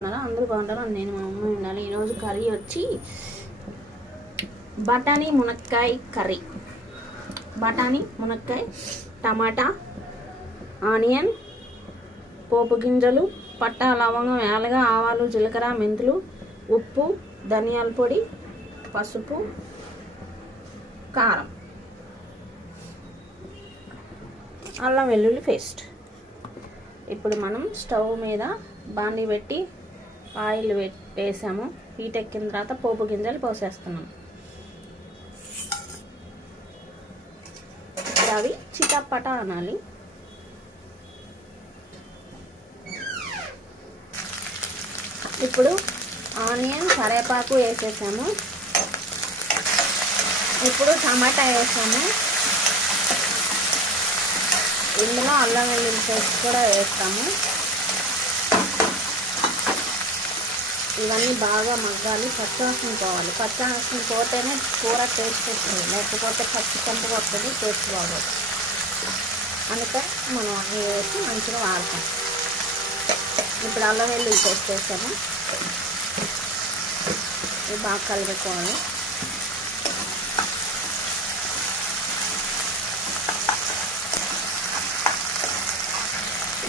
ఉన్నారా? అందరూ బాగుంటారు? నేను మా అమ్మ ఉండాలి. ఈరోజు కర్రీ వచ్చి బఠానీ మునక్కాయ కర్రీ. బఠానీ మునక్కాయ టమాటా ఆనియన్ పోపు గింజలు పట్ట లవంగం యాలగ ఆవాలు జీలకర్ర మెంతులు ఉప్పు ధనియాల పొడి పసుపు కారం. అల్లం వెల్లుల్లి పేస్ట్. ఇప్పుడు మనం స్టవ్ మీద బాండి పెట్టి ఆయిల్ వే- వేసాము. హీట్ ఎక్కిన తర్వాత పోపు గింజలు పోసేస్తున్నాం. అవి చిటపట అనాలి. ఇప్పుడు ఆనియన్ కరేపాకు వేసేసాము. ఇప్పుడు టమాటా వేసాము. ఇందులో అల్లం వెల్లుల్లి పేస్ట్ కూడా వేస్తాము. ఇవన్నీ బాగా మగ్గాలి పచ్చివాసన పోవాలి. పచ్చివాసన పోతేనే కూర టేస్ట్ వస్తుంది. లేకపోతే పచ్చి కంపు వస్తుంది టేస్ట్ బాగోదు. అందుకే మనం అన్నీ వేసి మంచిగా వాడతాం. ఇప్పుడు అల్లం వెల్లుల్లి పేస్ట్ వేసాము ఇవి బాగా కలుపుకోవాలి.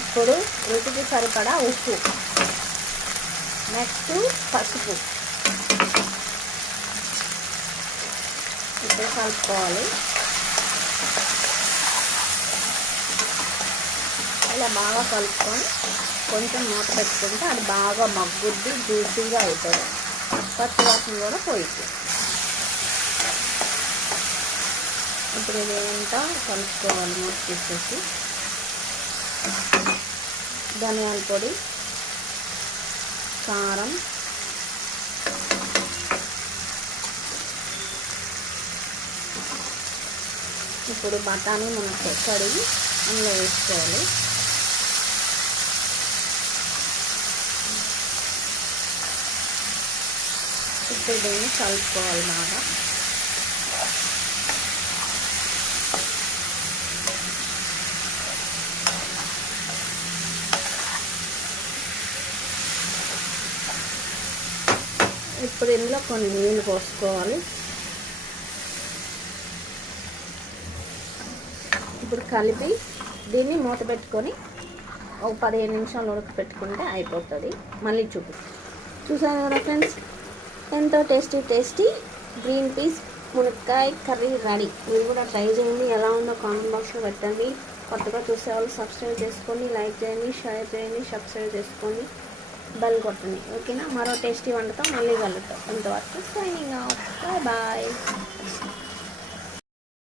ఇప్పుడు రుచికి సరిపడా ఉప్పు. నెక్స్ట్ పసుపు. ఇప్పుడు కలుపుకోవాలి. ఇలా బాగా కలుపుకొని కొంచెం మూత పెట్టుకుంటే అది బాగా మగ్గుద్ది జ్యూసీగా అవుతుంది. పచ్చి వాసన కూడా పోయింది ఇప్పుడు ఇది కలుపుకోవాలి మూత తీసేసి. ధనియాల పొడి కారం. ఇప్పుడు బఠానీ మనకు కడిగి అందులో వేసుకోవాలి. ఇప్పుడు దీన్ని కలుపుకోవాలి బాగా. ఇప్పుడు ఇందులో కొన్ని నీళ్ళు పోసుకోవాలి. ఇప్పుడు కలిపి దీన్ని మూత పెట్టుకొని ఒక పదిహేను నిమిషాలు ఉడక పెట్టుకుంటే అయిపోతుంది. మళ్ళీ చూపు. చూసాను కదా ఫ్రెండ్స్? ఎంతో టేస్టీ టేస్టీ గ్రీన్ పీస్ మునక్కాయ కర్రీ రెడీ. మీరు కూడా ట్రై చేయండి. ఎలా ఉందో కామెంట్ బాక్స్లో పెట్టండి. కొత్తగా చూసే వాళ్ళు సబ్స్క్రైబ్ చేసుకోండి లైక్ చేయండి షేర్ చేయండి సబ్స్క్రైబ్ చేసుకోండి. బెల్ కొట్టండి ఓకేనా? మరో టేస్టీ వంటతో మళ్ళీ కలుగుతాం అంతవరకు సైనింగ్ బాయ్ బాయ్